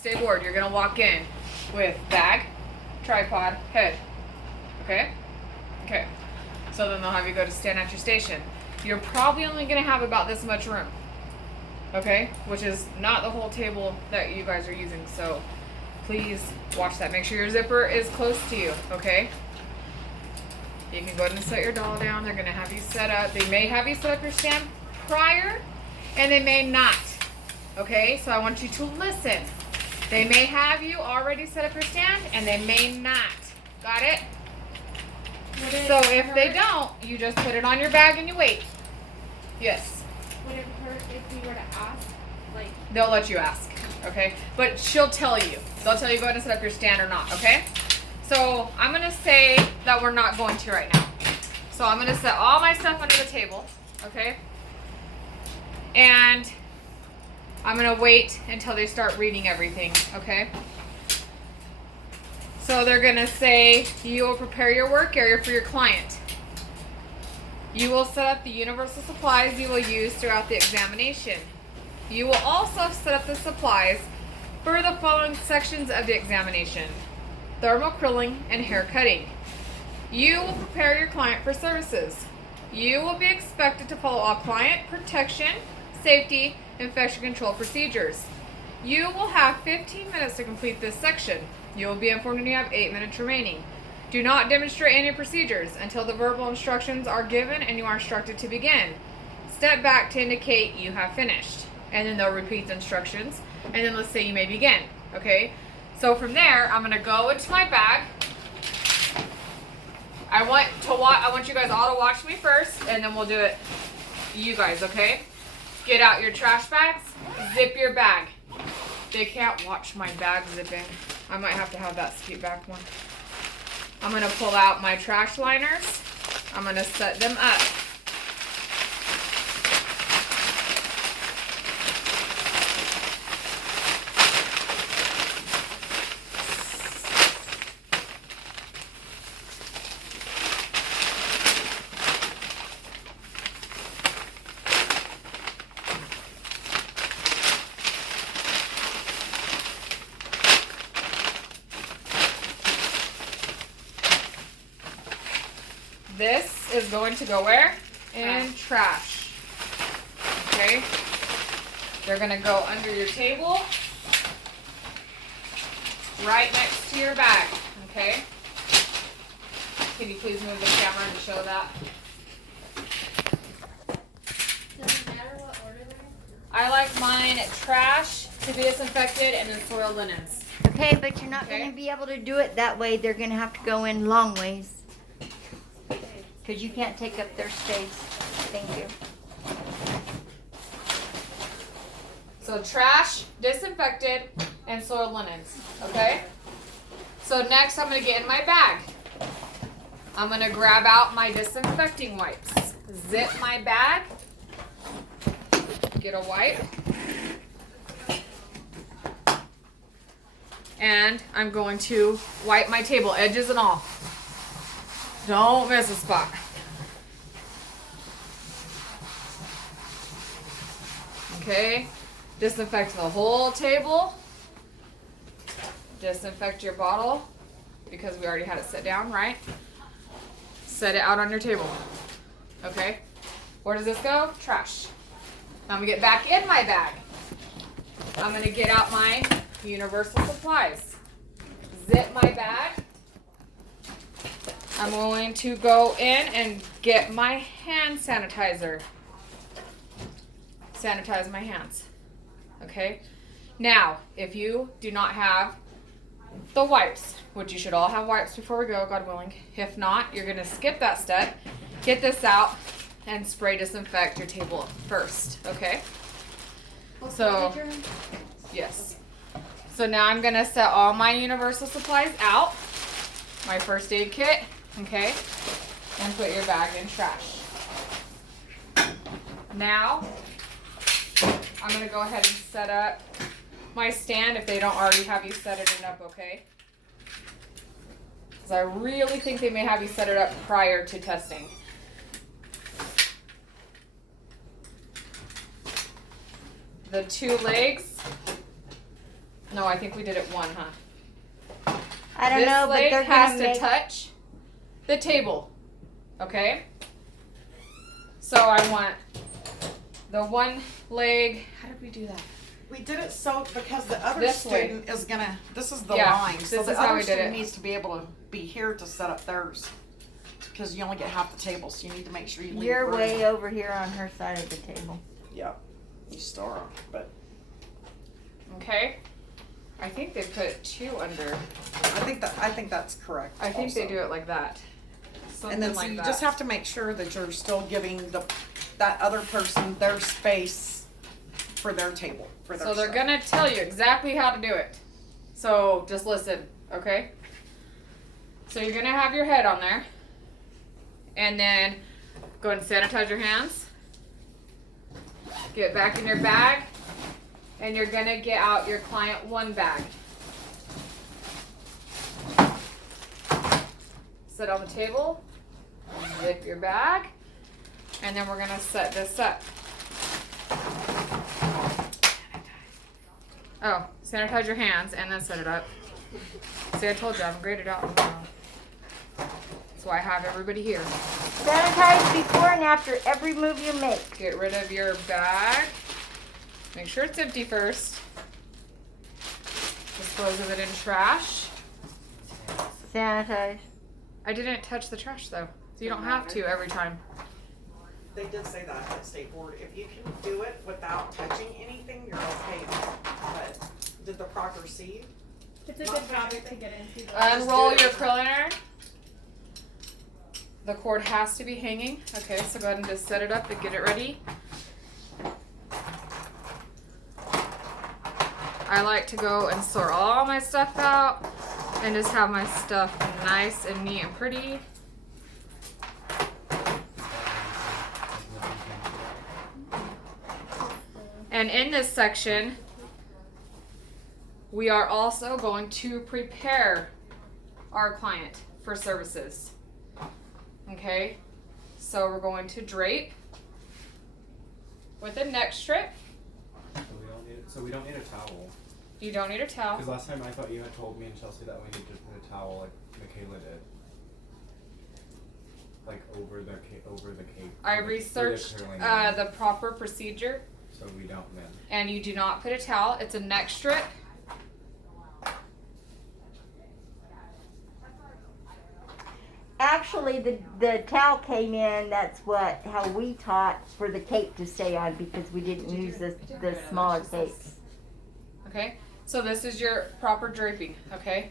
stay bored. You're gonna walk in with bag, tripod, head. Okay? Okay. So then they'll have you go to stand at your station. You're probably only gonna have about this much room. Okay? Which is not the whole table that you guys are using. So please watch that. Make sure your zipper is close to you. Okay? You can go ahead and set your doll down. They're gonna have you set up. They may have you set up your stand prior, and they may not. Okay? So I want you to listen. They may have you already set up your stand, and they may not. Got it? So if they don't, you just put it on your bag and you wait. Yes. Would it hurt if we were to ask? Like, they'll let you ask. Okay? But she'll tell you. They'll tell you go ahead and set up your stand or not. Okay? So I'm going to say that we're not going to right now. So I'm going to set all my stuff under the table. Okay? And I'm going to wait until they start reading everything. Okay? So they're going to say, you will prepare your work area for your client. You will set up the universal supplies you will use throughout the examination. You will also set up the supplies for the following sections of the examination: thermocrilling and hair cutting. You will prepare your client for services. You will be expected to follow all client protection, safety, infection control procedures. You will have 15 minutes to complete this section. You will be informed when you have 8 minutes remaining. Do not demonstrate any procedures until the verbal instructions are given and you are instructed to begin. Step back to indicate you have finished. And then they'll repeat the instructions. And then let's say you may begin. Okay? So from there, I'm going to go into my bag. I want you guys all to watch me first, and then we'll do it you guys, okay? Get out your trash bags. Zip your bag. They can't watch my bag zipping. I might have to have that scoot back one. I'm going to pull out my trash liners. I'm going to set them up. This is going to go where? In trash. Okay? They're going to go under your table, right next to your bag. Okay? Can you please move the camera to show that? does it matter what order they're in? I like mine trash to be disinfected and then soiled linens. Okay, but you're not Okay. going to be able to do it that way. They're going to have to go in long ways. Because you can't take up their space. Thank you. So trash, disinfected, and soiled linens. Okay? So next I'm going to get in my bag. I'm going to grab out my disinfecting wipes. Zip my bag. Get a wipe. And I'm going to wipe my table, edges and all. Don't miss a spot. Okay, disinfect the whole table. Disinfect your bottle because we already had it set down, right? Set it out on your table. Okay, where does this go? Trash. I'm gonna get back in my bag. I'm gonna get out my universal supplies. Zip my bag. I'm going to go in and get my hand sanitizer. Sanitize my hands. Okay? Now, if you do not have the wipes, which you should all have wipes before we go, God willing. If not, you're going to skip that step. Get this out and spray disinfect your table first. Okay? So, yes. So now I'm going to set all my universal supplies out. My first aid kit. Okay? And put your bag in trash. Now, I'm going to go ahead and set up my stand if they don't already have you set it up, okay? Because I really think they may have you set it up prior to testing. The two legs No, I think we did it one, huh? I don't This know, but leg they're has gonna to make. touch the table. Okay? So I want the one leg. How did we do that? We did it so because the other This way. student is gonna. This is the Yeah, line, so this the is how other we did student it. needs to be able to be here to set up theirs. Because you only get half the table, so you need to make sure you leave You're room. way over here on her side of the table. Yeah, you still are, but Okay? I think they put 2 under. I think that's correct. I think they also. do it like that. Something And then so like you that. just have to make sure that you're still giving that other person their space for their table, for their So they're stuff. gonna tell you exactly how to do it. So just listen, okay? So you're gonna have your head on there. And then go and sanitize your hands. Get back in your bag. And you're gonna get out your client 1 bag. Sit on the table. Zip your bag. And then we're gonna set this up. Oh, sanitize your hands and then set it up. See, I told you I'm graded out tomorrow. That's why I have everybody here. Sanitize before and after every move you make. Get rid of your bag. Make sure it's empty first. Dispose of it in trash. Sanitize. I didn't touch the trash though, so you don't have to every time. They did say that at State Board. If you can do it without touching anything, you're okay. But did the proctor see you? It's a good topic to get into. though. Unroll your curling iron. The cord has to be hanging. Okay, so go ahead and just set it up and get it ready. I like to go and sort all my stuff out and just have my stuff nice and neat and pretty. And in this section, we are also going to prepare our client for services. Okay, so we're going to drape with a neck strip. So we don't need a towel. You don't need a towel. Because last time I thought you had told me and Chelsea that we needed to put a towel like Michaela did. Like over the cape. I for the researched curling the iron. proper procedure, So we don't then. and you do not put a towel. It's a neck strip. Actually, the towel came in. That's how we taught for the cape to stay on because we didn't use the smaller capes. Okay, so this is your proper draping. Okay,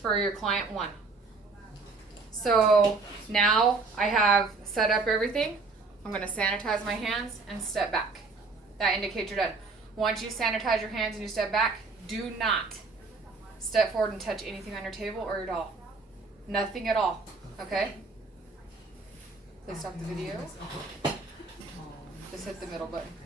for your client 1. So now I have set up everything. I'm going to sanitize my hands and step back. That indicates you're done. Once you sanitize your hands and you step back, do not step forward and touch anything on your table or your doll. Nothing at all. Okay? Please stop the video. Just hit the middle button.